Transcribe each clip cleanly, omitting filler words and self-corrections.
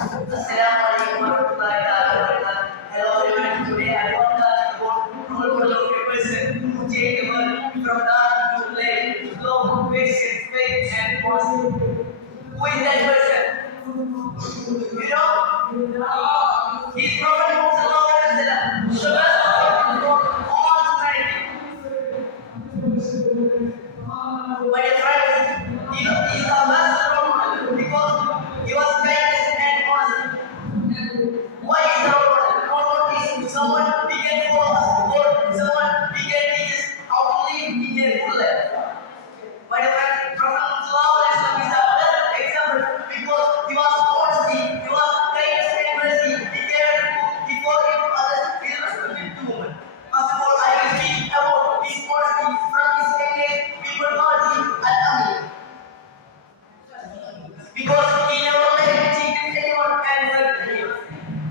Assalamualaikum warahmatullahi wabarakatuh. Hello everyone. Today I want to talk about role model of a person who changed the world from dark to light, to love, patience, faith, and positive. Who is that person? You know? He's Prophet Muhammad the best of all humanity. But in fact, he's the best role model because he was kindness and positive. Why is the role model? Role model is someone we can follow or someone we can teach us how to live, we can do that. But in fact, Prophet Muhammad is the best example because he was honesty, he was kindness and mercy, he cared before him others, he respected to women. First of all, I will speak about his honesty from his age, people called him Pattambi. Because he never let cheated anyone and hurt anyone.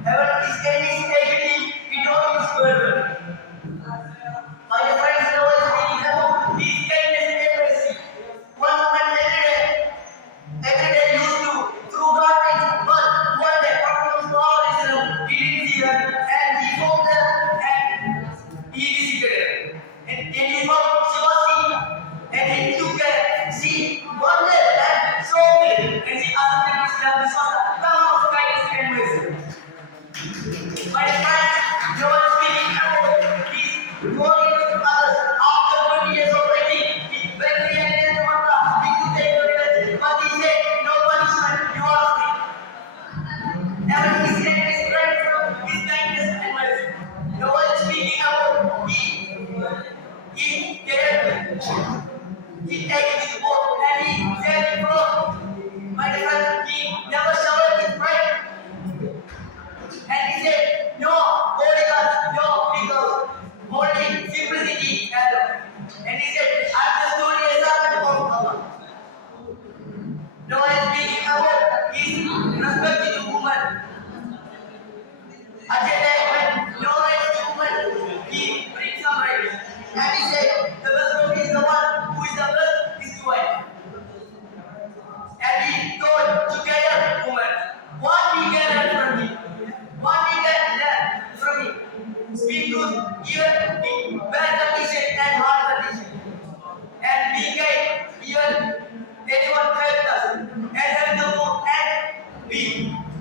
Ever his enemies everything, he don't use word. My friends know is speaking about his kindness and mercy. One woman every day used to through garbage, but one day Prophet Muhammad he didn't see her and he found her and he visited her. And he found she was sick and he took her. She wondered and so good and she asked him Islam this was the power of kindness and mercy. My friends, no one speaking about his glory to others after 20 years of waiting. When we entered the Makkah, we could take the revenge, but he said, no punishment, you are free. Ever his hand is right from his kindness and mercy. No one speaking about he cared. He takes his boat and he said it from. My friend, he never showered his pride. And he said, no bodyguards, no people, only simplicity and love. And he said, I'm just only a servant of Allah. No one is speaking about his respect to woman. At a time when no one is to woman, he brings some rights. And he said, the best one is the one who is the best is the wife. And he told together woman, what we can learn from him. What we can learn from him. Speak truth even in bad condition and hard condition. And be kind even anyone helped us. And help the poor and we,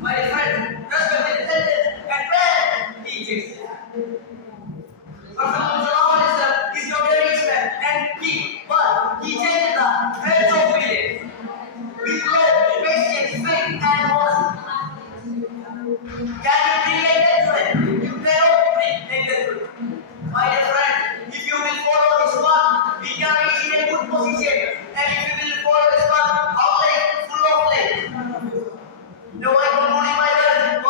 my friends, respect the elders and parents, teachers. Prophet Muhammad is not a rich man and he changed the heads of village with love, patience, faith, and honesty. Can you bring like that today? You cannot bring like that today. My dear friend, if you will follow this path, we can reach in a good position. And if you will follow this path, our life full of light. No, I don't believe my brother.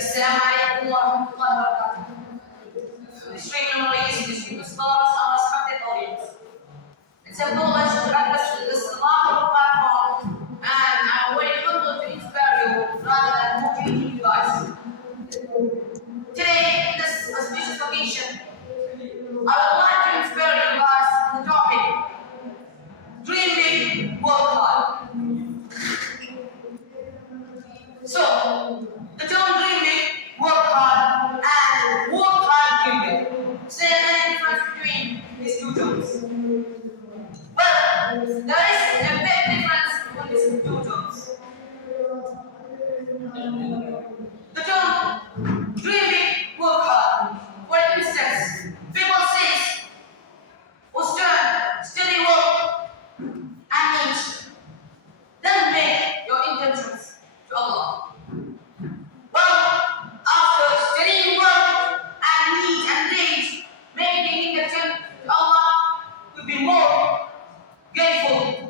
Assalamualaikum warahmatullahi wabarakatuh. Distinguished members, distinguished scholars, and respected audience. It's a privilege to address this remarkable platform, and I'm very humbled to inspire you rather than motivating you guys. Today, in this auspicious occasion, I would like to inspire you guys on the topic: dream big, work hard. So, the term dream big, work hard, and work hard dream big. Is there any difference between these two terms? Well, there is a big difference between these two terms. The term dream big, work hard. For instance, people say, study work and needs. Then make your intentions to Allah. Well, after studying work and needs and deeds, making intention to Allah will be more grateful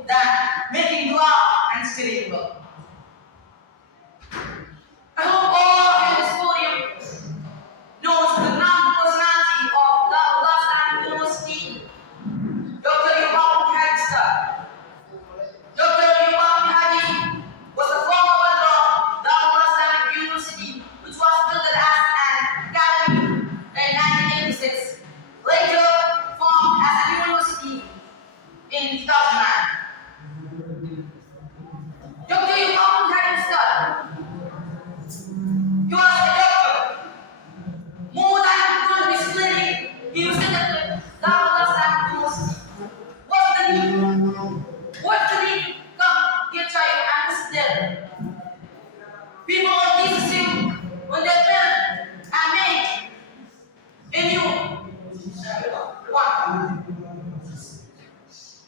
One,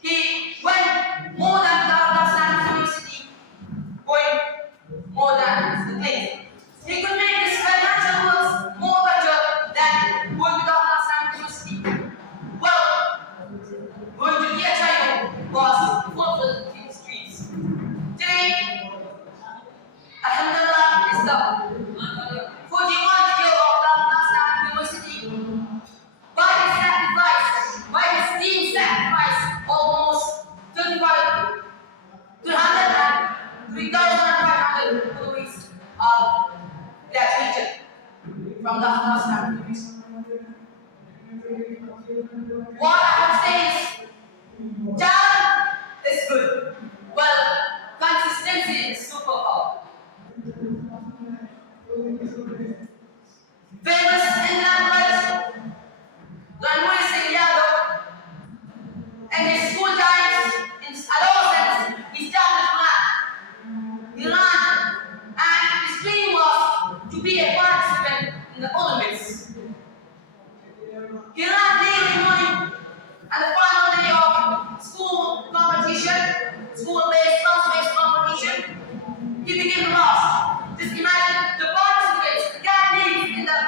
he went more than the Islamic University, going more than the place. He could make his financial works more better than going to the Islamic University. Well, going to DHIO was fulfilled in the streets. Today, Alhamdulillah is the 41st year of the Islamic University. By his sacrifice, by his team's sacrifice, almost 35 200 and 3,500 followers are graduated from the Islamic University. What I would say is, talent is good. Well, consistency is superpower. Famous Indian writer Ranveer Singh Yadav, and his school times, in his adolescence, he started Quran. He learned, and his dream was to be a participant in the Olympics. He learned daily morning, and the final day of school competition, school-based, class-based competition, he became lost. Just imagine the participants, the candidates in the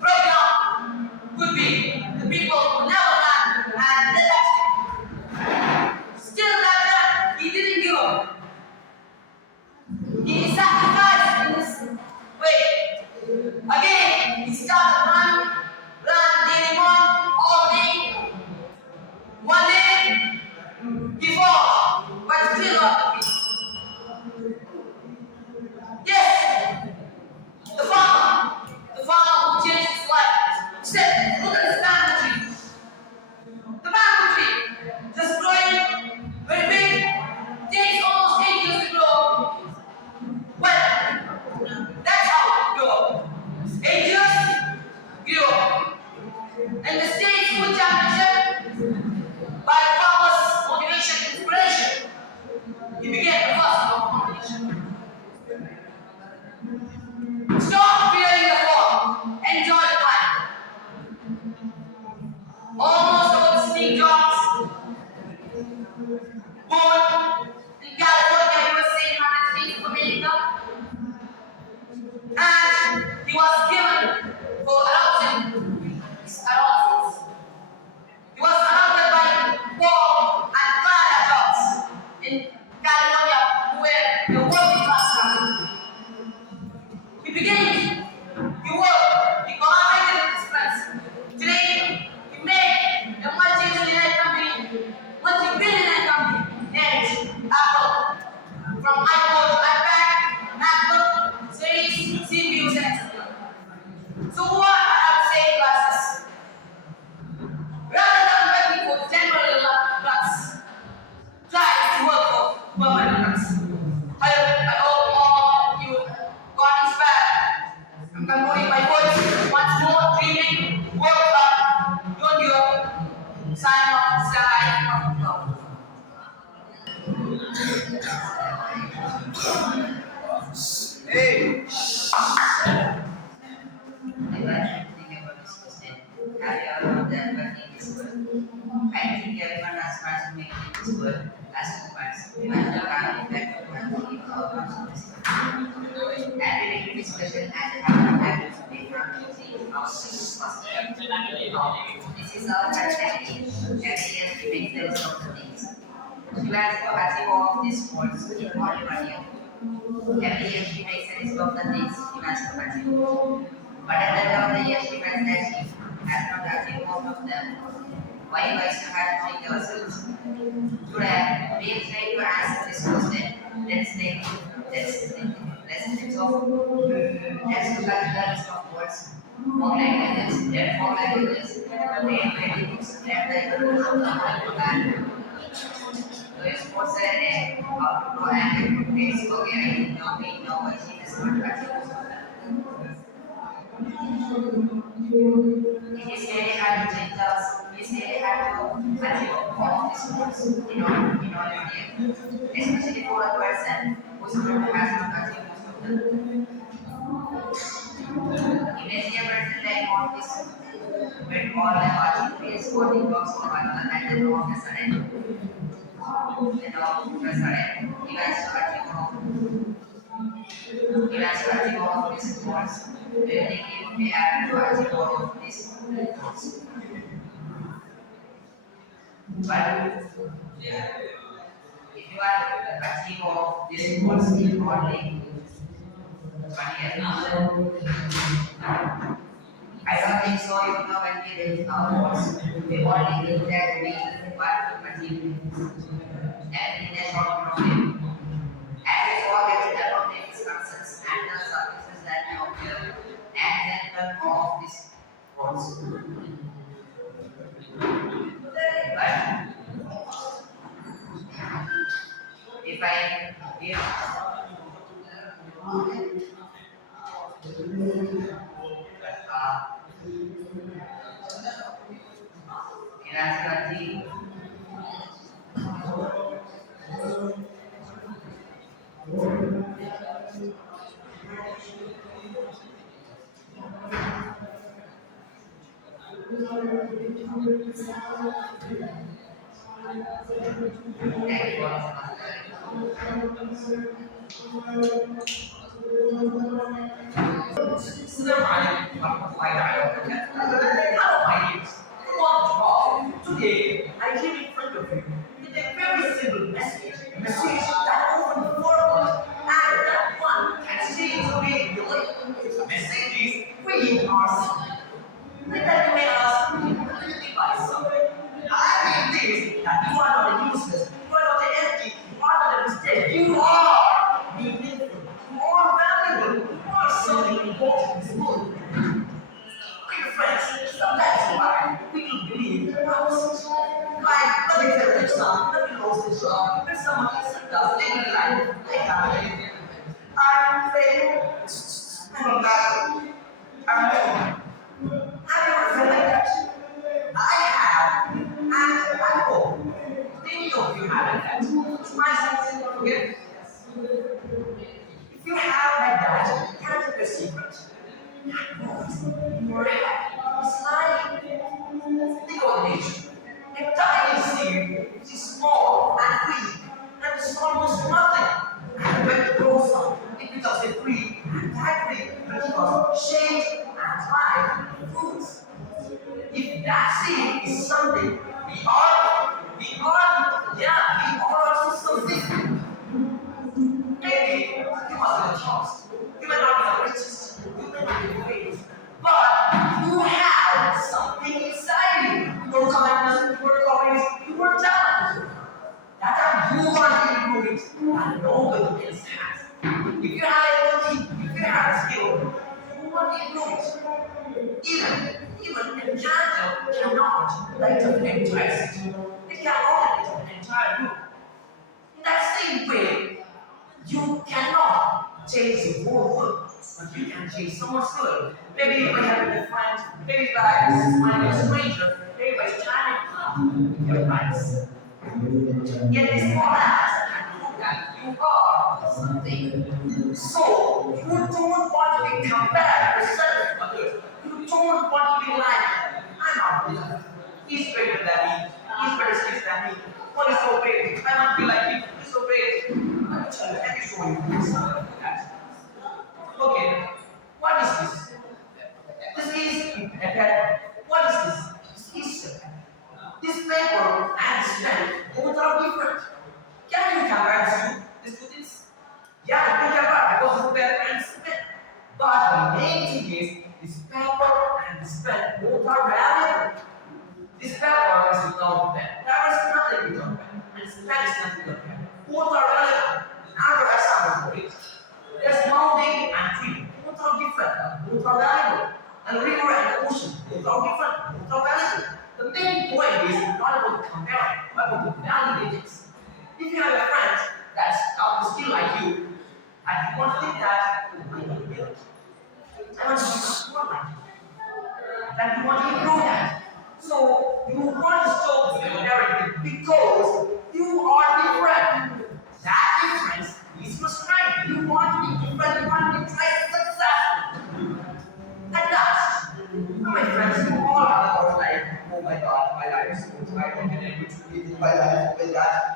program could be the people who never learned and did that. Still that time, he didn't give up. He sacrificed in this way. Again, he started running, ran daily morning, all day. One day, he fought, but still not defeated. Yes, the farmer who changed his life, said, look at this bamboo tree. The bamboo tree, just growing very big, takes almost 8 years to grow. Well, that's how it goes. 8 years, grew up. And the state food championship, by farmer's motivation, inspiration, he became the first of competition. Stop fearing the fall. Enjoy the climb. Almost all the Steve Jobs, born in California, USA, United States of America, and he was given for adoption his adolescence. He was adopted by Paul and Clara Jobs in California, who were the working class family. He began, he worked, he collaborated with his friends. Today, he made a multi-billionaire company named Apple. From iPod, iPad, MacBook, series, CPUs, and etc. So what I have to say was this. Rather than waiting for temporary drugs, try to work for permanent drugs. I hope all of you got inspired. I'm concluding my words once more, dreaming, work hard, don't give up. Sign off, Assalamu alaikum. Hey! Thinking about this question. Have you ever heard that working in this world? I think everyone aspires to make it in this world as a parts. Imagine a family that would want to live our parts of this world. And we make it special and have a habit to make from using our skills possible. This is our mentality. Every year we make the list of the things. She wants to achieve all of these goals in only 1 year. Every year she makes a list of the things she wants to achieve. But at the end of the year she finds that she has not achieved most of them. Why do I still have to think ourselves? Today, we are trying to answer this question. Let's look at the list of words. 4 languages, then 4 languages, 8 books, and the evolution of the land. So it's sports and how to grow and it's okay. Now we know what she is not achieving. It is very hard to change us. It is very hard to achieve all of these goals in our area, especially for a person who's going to has not achieved most of them. Imagine a person like all this when all the achievements what it works for one and then all of a sudden, then all of a sudden, he was achieving all of these goals. Then he would be able to achieve all of these goals. But if you are achieving all of these goals in only 1 year, I don't think so. You know, when we reach our goals, we only think that we want to achieve and in a short period. And forget about the instructions and the services that may occur and then learn of this course. But if I give Irrationality, today, I came in front of you with a very simple message, a message that opened the world, and that one can see today in your life. The message is, we are something. With that, you may ask, what do you mean by something? I mean this, that you are not a useless, you are not an empty, you are not a mistake, you are meaningful, you are valuable, you are something important in this world. Dear friends, that's why we believe in ourselves. Like, let me tell you something, let me post this wrong. When someone does things like, I'm faithful, I'm back, I'm not feeling that. I have, and I hope many of you have that. It's my sense of forgiveness. If you have like that, can I tell you a secret? Your head is lying. Think of nature. A tiny seed which is small and weak, and it's almost nothing. And when it grows up, it becomes a tree, and that tree will give us shade and life and fruits. If that seed is something, we are also something. Maybe you must be the tops. You may not be the richest. You may not be the greatest. But you have something inside you. Your kindness, your courage, your talent. That you want to improve it, and nobody else has. If you have ability, if you have a skill, you want to improve it. Even a janitor cannot light up an entire city. It can only light up an entire room. In that same way, you cannot change the whole world, but you can change someone's world. Maybe by having a friend, maybe by smiling a stranger, maybe by standing up with your friends. Yet this small acts can prove that you are something. So you don't want to be compared yourself with others. You don't want to be like, I'm not this. He's greater than me. He's better skills than me. What is so great? I want to be like him. He's so great. I will tell you, let me show you something like that. Okay, what is this? This is a pen. What is this? This is a pen. This paper and this pen, both are different. Can you compare this to this? Yeah, you can compare because it's pen and this pen. But the main thing is, this paper and this pen both are valuable. This paper is without pen. There is nothing without pen. And this pen is nothing without pen. Both are valuable. Another example for it. There's mountain and tree. Both are different, but both are valuable. And river and ocean, both are different, both are valuable. The main point is not about comparing, but about the value it is. If you have a friend that's out of skill like you, and you want to think that, oh, I want to be like you. I want to be smart like you. And you want to improve that. So you want to stop similarity because you are different. That difference is your strength. You want to be different, you want to be successful. At last, my friends, you all are times, right? And then which will be by that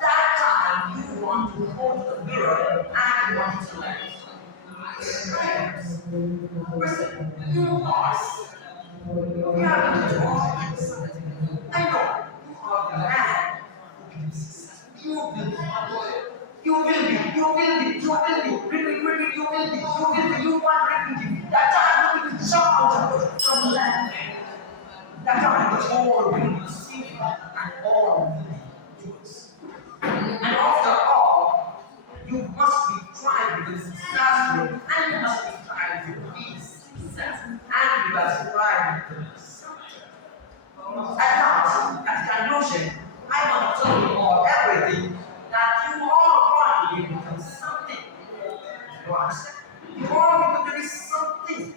time you want to hold the mirror and you want to like listen, you lost. We are going to offer you something. I know you are the man who gives success. You will be. You will be. You will be. You will be. Repeat. You will be. You will be. You want repeat. That time you will jump out from the land. That time the whole will be seen and all will be yours. And after all, you must be trying to be successful and you must be trying to be success and you must try to be something. At last, at conclusion, I want to tell you all everything that you all want to become something. You understand? You all want to be something.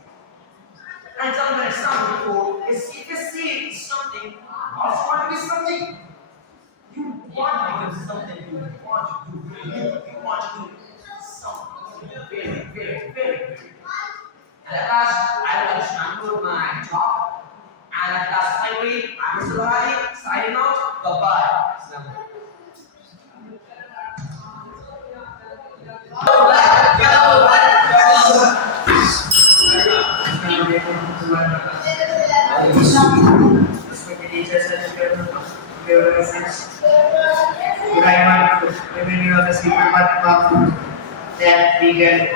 And tell me an example is if you see something, you also want to be something. You want to do something, you want to do, you want to do something very. And at last, I want to conclude my talk. And at last, finally, I'm Mr. Hadi, signing out. Bye-bye. Respected teachers and viewers, would I want to remind you of the secret part that we get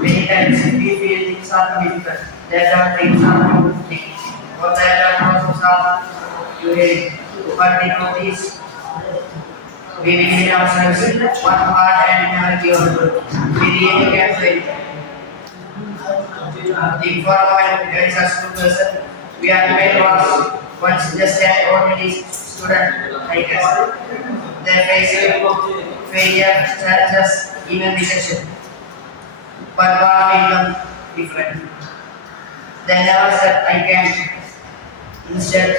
many times we feel things are difficult, that our things are good things, or that our process are to hate. But we notice we will ourselves one hard and never give up. We really can fail. The following is a school person. We are made was once just an ordinary student like us. They face failure, challenges, even rejection. But what made them different? They never said I can. Instead,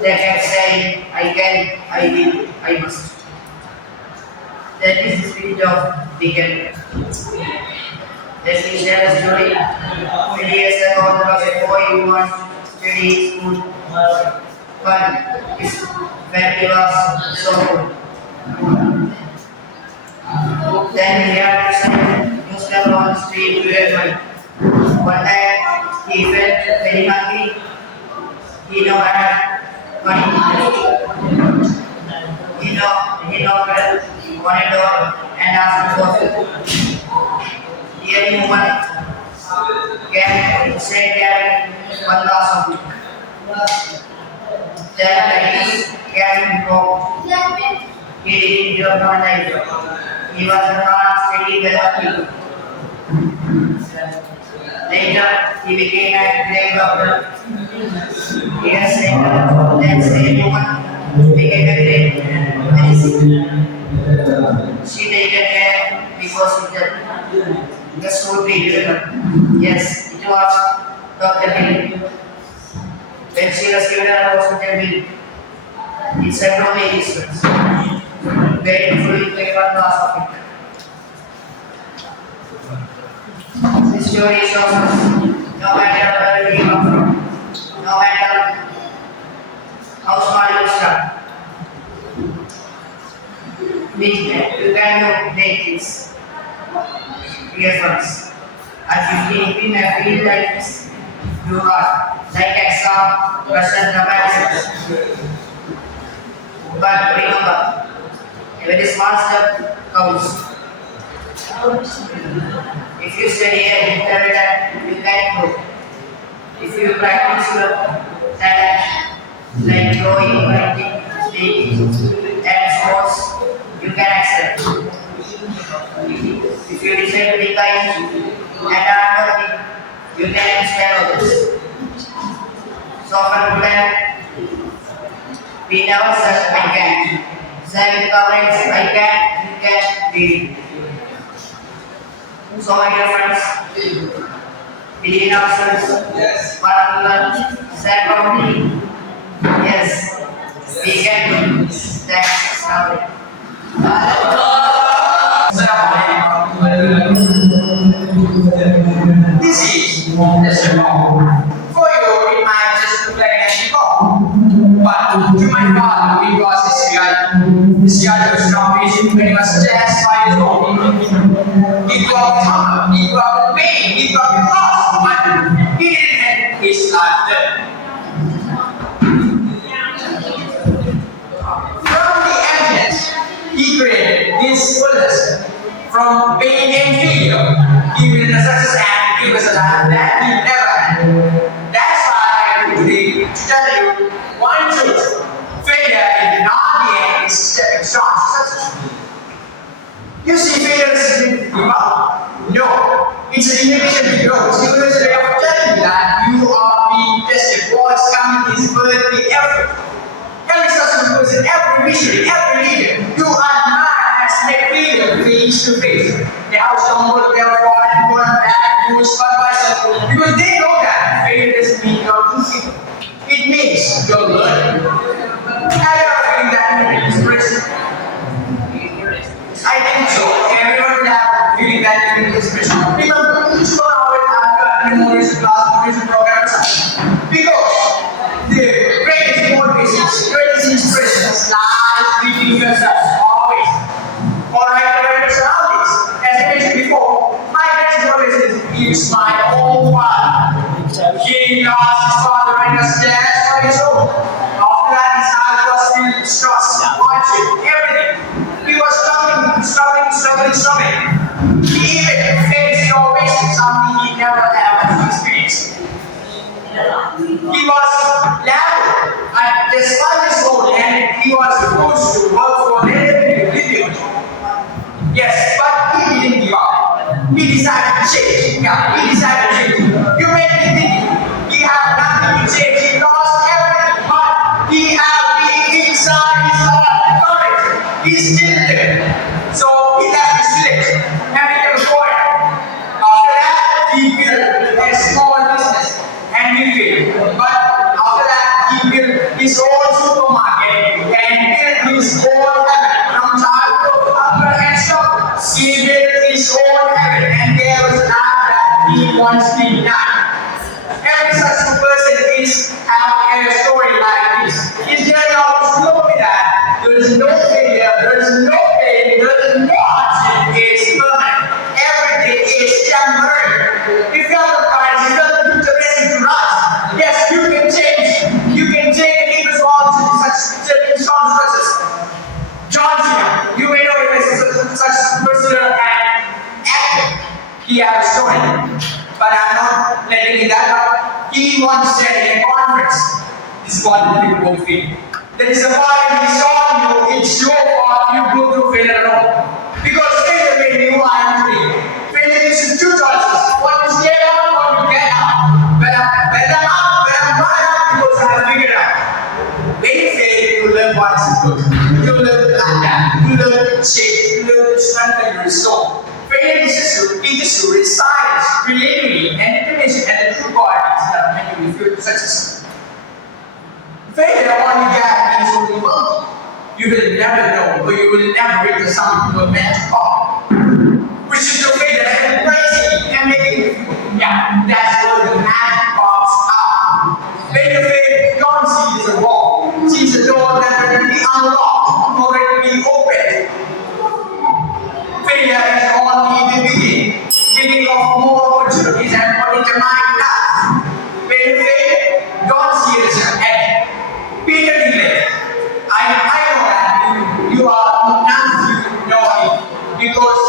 they kept saying I can, I will, I must. That is the spirit of beacon. Let me share a story. 20 years ago, there was a boy who was studying school, but his family was so good. Then he had to send newspaper on the street to everyone. One time, he felt very hungry. He never had money. He knocked on a door and asked for food. Here you want carrying one glass of milk. Then he carrying broke. He didn't give up on life. He was not steady with the people. Later, he became a grave doctor. Years later, that same woman became a great medicine. She taken care because of the school period. Yes, it was Dr. Bill. When she was given a hospital bill, it said only distance. Very fully pay one glass of it. This story shows us no matter where we come from, no matter how small you start, you can do great things. Dear friends, at 15, we may feel like this. You are like exam, question comparisons. But remember, every small step counts. If you study every time, you can grow. If you practice your talent, like drawing, writing, speaking, and sports, you can excel. If you decide to be kind and hardworking, you can inspire others. So for today, we never said I can. Say with courage, I can, you can, we. So my dear friends, believe in ourselves. Yes. What we learn, say proudly. Yes, we can do this. Thanks, Assalamu This is the song for you. It might just look like a call, But to my father, it was his reality. His reality was not patient when he was just 5 years old. He grew up with hunger, he grew up with pain, he grew up with loss, but he didn't end his life there. From the emptiness, he created his fullness. From pain and failure, he will success and give us a life that he never had. That's why I am today to tell you one truth. Failure is not the end, it's a stepping stone to success. You see, failure is give up. No, it's an invitation to grow. It's a way of telling you that you are being tested. What's coming is worth the effort. Every successful person, every visionary, every leader, you admire has met failure face to face. They have stumbled, they have fallen, gone back, moved spot by spot, because they know that failure doesn't mean you're losing. It means you're learning. Have you ever feeling that in inspiration? I think so. Everyone will have feeling that in inspiration. Remember, each one of us have memories, class, motivation programs, because the greatest motivations, greatest inspirations lies within yourself, always. Alright, around your surroundings. As I mentioned before, my greatest motivation is my own father. He lost his father when he was just 5 years old. After that, his heart was filled with stress, hardship, everything. He was struggling. He even faced starvation, something he never had experienced. He was labeled at just 5 years old and he was supposed to work for living. Yes, but he didn't give up. He decided to change. Yeah, he decided to change. You may be thinking he had nothing to change. He lost everything, but he had the inside his heart courage. He's still there. So he left his village and became a boy. After that, he built a small business and he failed. But after that, he built his own supermarket and built his own heaven. From childhood, hunger and struggle, he built his own heaven, and there was not that he once did not. Every successful person have a story like this. His journey always showed me that there is no failure, there is no pain, there is no hardship is permanent. Everything is temporary. If you have the courage, if you have the determination to rise, yes, you can change. You can take an even small stepping stone to success. John Cena, you may know him as such person and actor. He has a story, but I'm not letting it that out. He once said in a conference, this is what the people will feel. There is a part in this all you, it's your part, you go through failure alone. Because failure made me who I am today. Failure gives you two choices. One is get out, one is get out. When I'm up, when I'm not up, because I have figured out. When you fail, you learn what is good. You learn to adapt, you learn to change, you learn to strengthen your soul. Failure teaches you resilience, creativity, and determination, and the true qualities that are making you feel success. Failure only guarantees only one. You will never know, or you will never reach the summit you were meant to call. Which is the failure that is crazy and making you feel, yeah, that's where the magic box are. When you fail, don't see it as a wall. See it as a door that will be unlocked, or it will be opened. Failure is only the beginning of more opportunities and more determined tasks. When you fail, don't see it as an end. Peter Dillon, I know that you are not know him because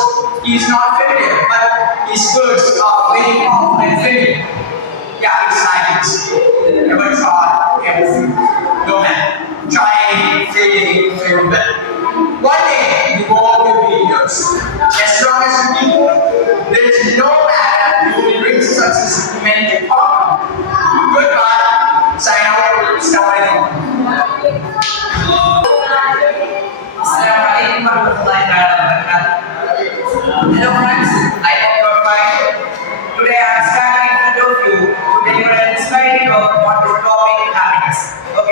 he is not familiar, but his words are very powerful and familiar. Yeah, it's silence. Never try, ever fail. No man. Try failing, fail well. One day, the world will be yours. As long as you keep moving, there is no matter you will reach success meant to power. Goodbye. Sign out. Assalamualaikum. Assalamualaikum warahmatullahi wabarakatuh. Hello friends, I hope you are fine. Today I am standing in front of you to deliver an inspiring talk on the topic happiness. Okay.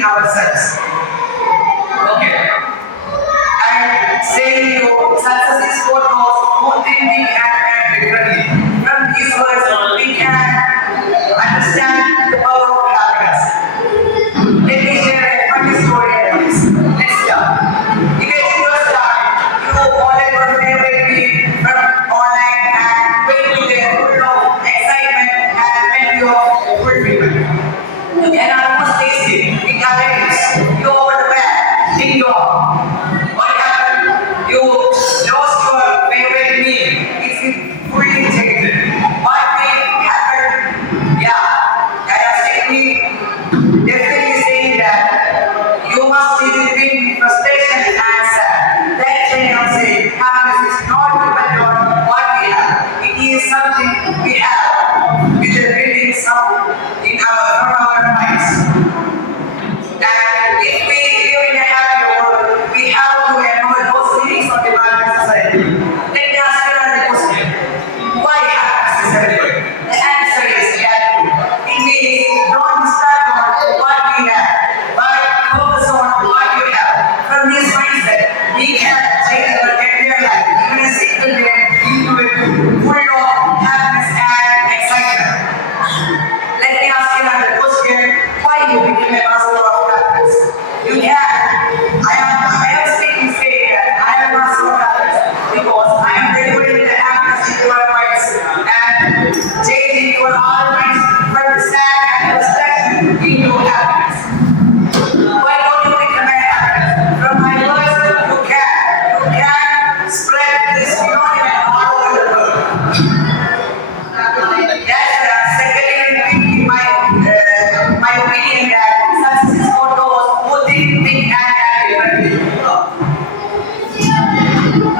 in ourselves. Okay. And saying you success is what knows who think we can act differently. From these words, we can understand the power of happiness. Let me share a funny story about this. Let's start. In a first time, you ordered your favorite meal from online and went to the full of excitement and went your fulfillment. You can almost taste it. It arrives. You open the bag. Think you what happened? You lost your favorite meal. It's fully changed. What will happen? Yeah, definitely saying that you must be between frustration and sad. That kind of saying happiness is not dependent on what we have. It is something we have with the building some in our minds. And if we live in a happy world, we have to avoid those feelings of the modern society. Let me ask you another question. Why happiness is everywhere? The answer is gratitude. It means don't start on what we have, but focus on what you have. From this mindset, we can change our entire life. Even a single day into a full of happiness and excitement. Let me ask you another question. Why you became a master of happiness? You can. I am speaking saying that I am a master of happiness because I am delivering the happiness into your minds and changing your all minds from sad and frustration into happiness. Why don't you become a happiness? From my words, you can. You can spread this phenomenon all over the world. That's secondly my opinion that success is for those who think and act differently.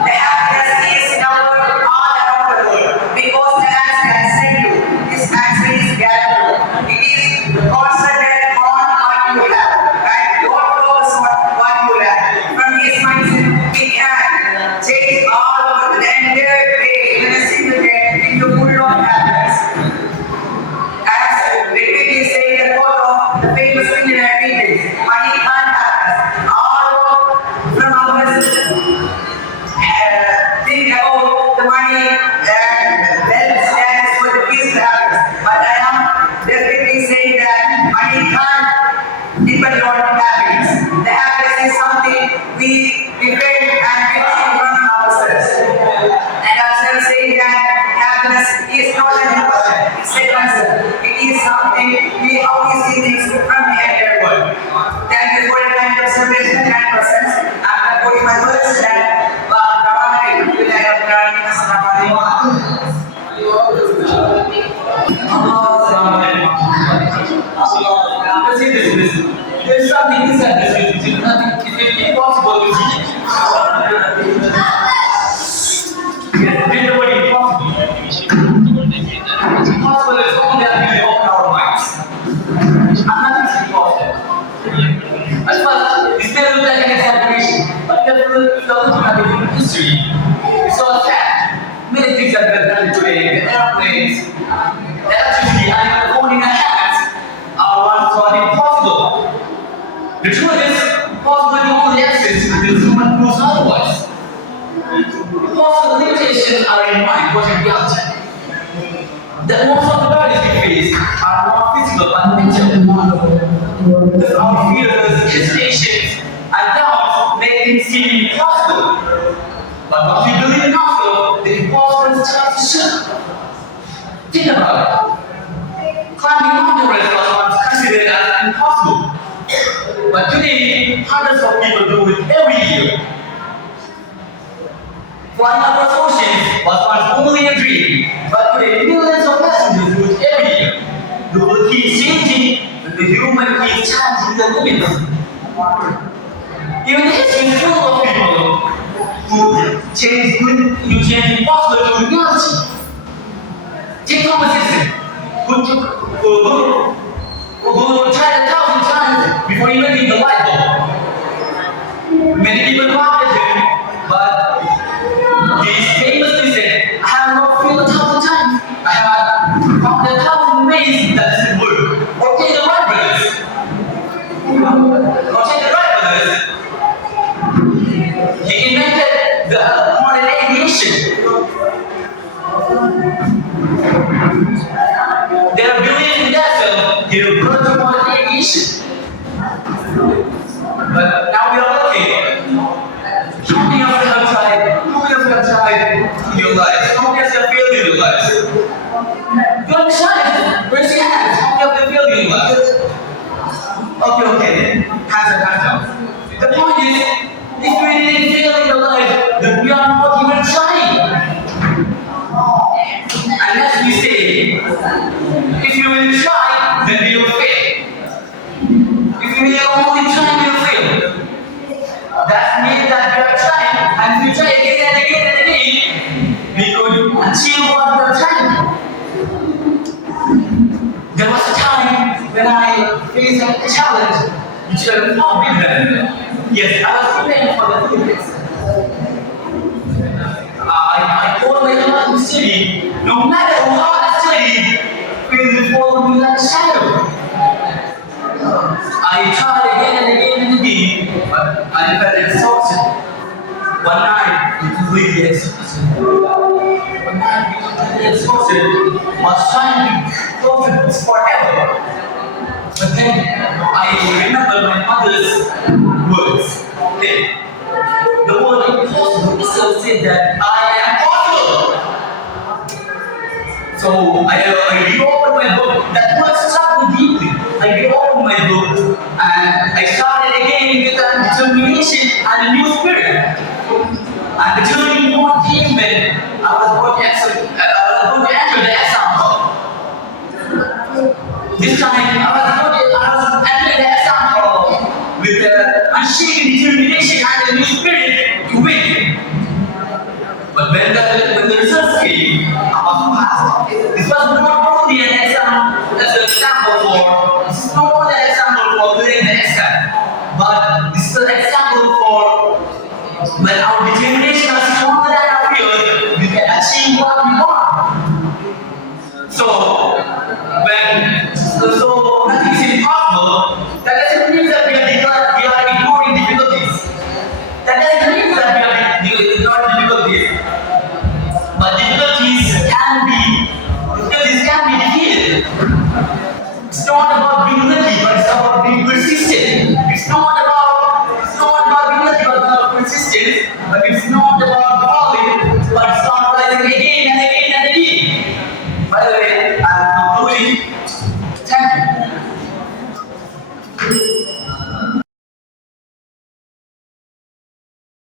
The happiness is now all around the world because the answer I said you, this answer is gratitude. It is concentrated on what you have, right? Don't focus on what you lack. From this mindset, we can change all over the entire day, in a single day, into full of happiness. As repeatedly saying the quote of the famous Indian athletes, money can't happen. All from our think about the money and wealth stands for the peace happens. But I am definitely saying that money can't depend on happiness. The happiness is something we depend and receive from ourselves. And also I'm saying that happiness is not an emotion, it's a concept. It is something we always see things from the entire world. Thank you for your kind observation and presence. After putting my words that There's something inside this which is nothing, it will be impossible to see. Yes, this is what is impossible. Impossible is only that we open our minds. And nothing is impossible. At first, this may look like an exaggeration, but if you look at the history, it's all sad. Many things that we have done today, the airplanes, the electricity, and even the phone in our hands are once thought impossible. The truth is, possibility only exists until someone proves otherwise. Possible limitations are in mind, but in reality. That most of the barriers we face are not physical but mental. Because our fears, hesitations, and doubts make things seem impossible. But once we believe in ourselves, the impossible starts to shift. Think about it. Climbing Mount Everest was once considered as impossible. But today, hundreds of people do it every year. Flying across oceans was once only a dream, but today millions of passengers do it every year. The world keeps changing, but the human keeps challenging the limits. Even history is full of people who change impossible to reality. Take Thomas Edison, who tried 1,000 times before inventing the light bulb. Many people laughed at him, but he famously said, I have not failed 1,000 times. I have found 1,000 ways that doesn't work. Or take the right brothers. But now we are looking. How many of you have tried? How many of you have tried in your life? How many of you have failed in your life? You have tried. Raise your hands. How many of you failed in your life? Okay. Hands up. The point is, if you didn't fail in your life, then we are not even trying. Unless we say, if you will try, then we will fail. If you will only try, we will fail. That means that we are trying, and if we try again and again and again, we could achieve what we are trying. There was a time when I faced a challenge which I was not prepared. Yes, I was prepared for the Olympics. I told myself to study, no matter how I study, it will follow me like a shadow. I tried again and again and again, but I felt exhausted. One night, completely exhausted. Was trying to go through this forever. But then I remember my mother's words. Okay. The word impossible itself said that I am possible. So I reopened my book. That word struck me deeply. I reopened my book and I started again with a determination and a new spirit. And the turning point came when I was going to enter the exam hall. This time I was entering the exam hall with unshaken determination and a new spirit to win. But when the results came, I was passed. This was not only an exam as an example for this is not only an example for doing the exam, but this is an example for when our determination is stronger than our fear, we can achieve what we want. So nothing is impossible. That doesn't mean that we are ignoring difficulties. That doesn't mean that we are ignoring difficulties. But difficulties can be defeated. It's not about